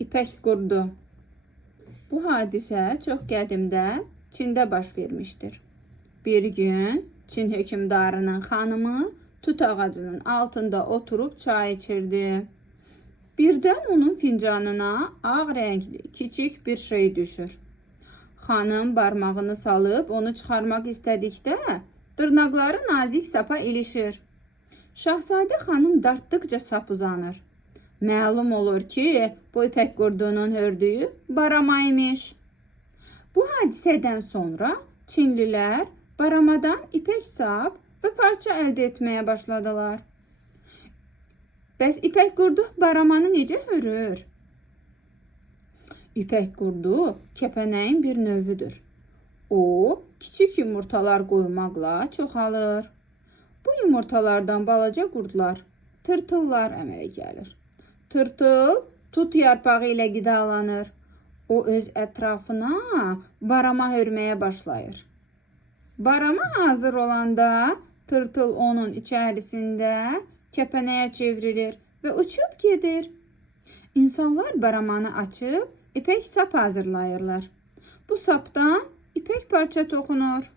İpək qurdu. Bu hadisə çox qədimdə Çində baş vermişdir. Bir gün Çin hökmdarının xanımı tut ağacının altında oturub çay içirdi. Birdən onun fincanına ağ rəngli kiçik bir şey düşür. Xanım barmağını salıb onu çıxarmaq istədikdə dırnaqları nazik sapa ilişir. Şahzadə xanım dartdıqca sap uzanır. Məlum olur ki, bu ipək qurdunun hördüyü barama imiş. Bu hadisədən sonra Çinlilər baramadan ipək sap və parça əldə etməyə başladılar. Bəs ipək qurdu baramanı necə hörür? İpək qurdu kəpənəyin bir növüdür. O, kiçik yumurtalar qoymaqla çoxalır. Bu yumurtalardan balaca qurdlar, tırtıllar əmələ gəlir. Tırtıl tut yarpağı ilə qidalanır. O öz ətrafına barama hörməyə başlayır. Barama hazır olanda tırtıl onun içərisində kəpənəyə çevrilir və uçub gedir. İnsanlar baramanı açıb ipək sap hazırlayırlar. Bu sapdan ipək parça toxunur.